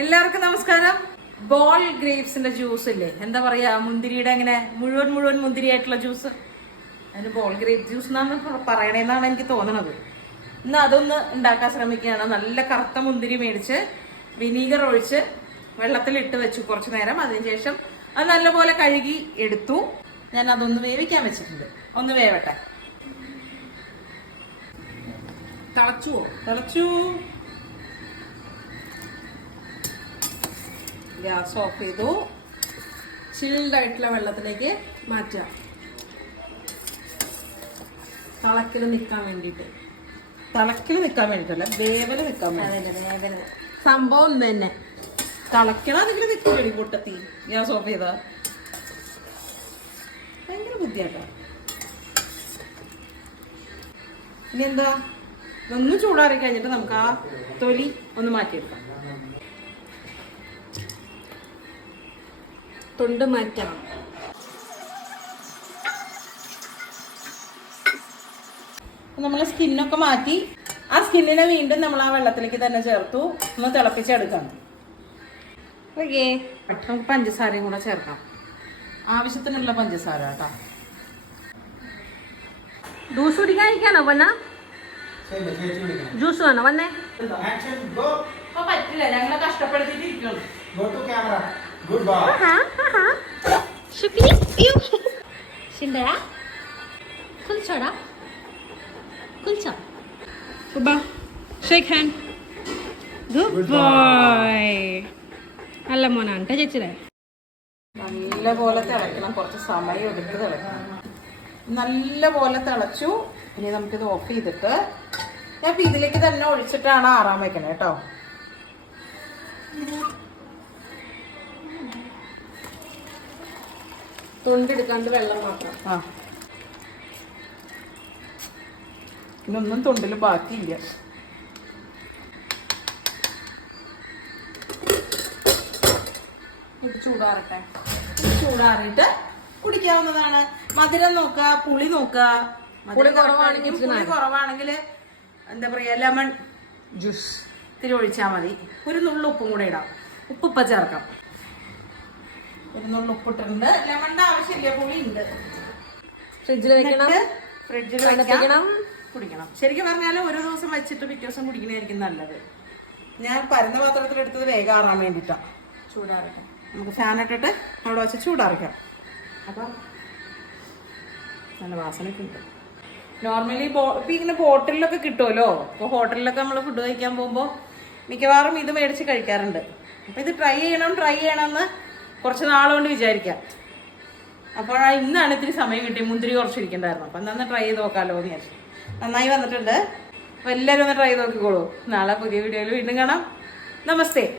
എല്ലാവർക്കും നമസ്കാരം. Ball ഗ്രേപ്സിന്റെ juice ഇല്ലേ? എന്താ പറയാ മുന്തിരിയുടെ അങ്ങനെ മുഴുവൻ മുഴുവൻ മുന്തിരി ആയിട്ടുള്ള ജ്യൂസ് അതിന് ബോൾ ഗ്രേപ്പ് ജ്യൂസ് എന്നാണ് പറയണേന്നാണ് എനിക്ക് തോന്നണത്. ഇന്ന് അതൊന്ന് ഉണ്ടാക്കാൻ ശ്രമിക്കുകയാണ്. നല്ല കറുത്ത മുന്തിരി മേടിച്ച് വിനീഗർ ഒഴിച്ച് വെള്ളത്തിലിട്ട് വെച്ചു കുറച്ച് നേരം. അതിനുശേഷം അത് നല്ലപോലെ കഴുകി എടുത്തു. ഞാൻ അതൊന്ന് വേവിക്കാൻ വെച്ചിട്ടുണ്ട്. ഒന്ന് വേവട്ടെ. തിളച്ചുവോ? തിളച്ചു. ഗ്യാസ് ഓഫ് ചെയ്തു. ചിൽഡ് ആയിട്ടുള്ള വെള്ളത്തിലേക്ക് മാറ്റുക. തിളക്കിൽ നിൽക്കാൻ വേണ്ടിയിട്ട്. തിളക്കിൽ നിൽക്കാൻ വേണ്ടിയിട്ടല്ല? വേവൽ നിൽക്കാൻ വേണ്ടി. സംഭവം ഒന്ന് തന്നെ. തിളക്കണതിൽ നിൽക്കില്ലടി പൊട്ടത്തി ഗ്യാസ് ഓഫ് ചെയ്താ. ഭയങ്കര ബുദ്ധിയാട്ടോ. ഇനി എന്താ? ഒന്ന് ചൂടാറി കഴിഞ്ഞിട്ട് നമുക്ക് ആ തൊലി ഒന്ന് മാറ്റിയെടുക്കാം. തൊണ്ട് മാറ്റണം. നമ്മൾ സ്കിന്നൊക്കെ മാറ്റി ആ സ്കിന്നിനെ വീണ്ടും നമ്മൾ ആ വെള്ളത്തിലേക്ക് തന്നെ ചേർത്തു. ഒന്ന് തിളപ്പിച്ചെടുക്കണം ഓക്കേ. നമുക്ക് പഞ്ചസാരയും കൂടെ ചേർക്കാം. ആവശ്യത്തിനുള്ള പഞ്ചസാര കേട്ടോ. ജ്യൂസ് കുടിക്കാനിരിക്കാണോ വന്ന ജ്യൂസ് വേണോ വന്നേ Action, go. ഇപ്പൊ പറ്റില്ല ഞങ്ങളെ കഷ്ടപ്പെടുത്തിയിട്ടിരിക്കണം Go boy. ഷുക്കി ഷിണ്ടയാ കുളിച്ചോടാ കുളിച്ചോ സുബാ ഷേക്ക് ഹാൻഡ് ഗുഡ് ബോയ് നല്ല മോനാ കേട്ടോ ചേച്ചിയുടെ? നല്ല പോലെ തിളയ്ക്കണം കുറച്ച് സമയം എടുത്ത് തിളയ്ക്കണം. നല്ല പോലെ തിളച്ചു. ഇനി നമുക്കിത് ഓഫ് ചെയ്തിട്ട് ഞാൻ ഇതിലേക്ക് തന്നെ ഒഴിച്ചിട്ടാണ് ആറാൻ വയ്ക്കണേ കേട്ടോ. തൊണ്ടെടുക്കാണ്ട് വെള്ളം മാത്രം. ആ. ഇതൊന്നും തൊണ്ടിൽ ബാക്കിയില്ല. ഇത് ചൂടാറട്ടെ. ചൂടാറിയിട്ട് കുടിക്കാവുന്നതാണ്. മധുരം നോക്കുക പുളി നോക്കുക. മധുരം പുളി കുറവാണെങ്കിൽ പുളി കുറവാണെങ്കിൽ എന്താ പറയാ ലെമൺ ജ്യൂസ്. ഇത്തിരി ഒഴിച്ചാൽ മതി. ഒരു നുള്ളു ഉപ്പും കൂടെ ഇടാം. ഉപ്പ് ഇപ്പം ചേർക്കാം. ഒരു ഉപ്പിട്ടിട്ടുണ്ട്. ഉപ്പിട്ടുണ്ട് ലെമണിന്റെ ആവശ്യമില്ല പുളി ഉണ്ട് ഫ്രിഡ്ജിൽ വെക്കണം. ഫ്രിഡ്ജിൽ വെക്കണം കുടിക്കണം. ശരിക്കും പറഞ്ഞാൽ ഒരു ദിവസം വെച്ചിട്ട് പിറ്റേ ദിവസം കുടിക്കണായിരിക്കും നല്ലത്. ഞാൻ പരന്ന പാത്രത്തിൽ എടുത്തത് വേഗം ആറാൻ വേണ്ടിയിട്ടാണ് ചൂടാറിക്കാം നമുക്ക് ഫാൻ ഇട്ടിട്ട് അവിടെ വെച്ച് ചൂടാറിക്കാം. അപ്പം നല്ല വാസനയൊക്കെ ഉണ്ട്. നോർമലി ബോ ഇപ്പം ഇങ്ങനെ ഹോട്ടലിലൊക്കെ കിട്ടുമല്ലോ ഇപ്പോൾ ഹോട്ടലിലൊക്കെ നമ്മൾ ഫുഡ് കഴിക്കാൻ പോകുമ്പോൾ മിക്കവാറും ഇത് മേടിച്ച് കഴിക്കാറുണ്ട്. അപ്പോൾ ഇത് ട്രൈ ചെയ്യണം ട്രൈ ചെയ്യണമെന്ന് കുറച്ച് നാളുകൊണ്ട് വിചാരിക്കാം. അപ്പോൾ ഇന്നാണ് ഇത്തിരി സമയം കിട്ടി. മുന്തിരി കുറച്ചിരിക്കണ്ടായിരുന്നു. അപ്പം എന്നാൽ ട്രൈ ചെയ്ത് നോക്കാമല്ലോ എന്ന് വിചാരിച്ചു. നന്നായി വന്നിട്ടുണ്ട്. അപ്പോൾ എല്ലാവരും ഒന്ന് ട്രൈ ചെയ്ത് നോക്കിക്കോളൂ. നാളെ പുതിയ വീഡിയോയിൽ വീണ്ടും കാണാം. നമസ്തേ.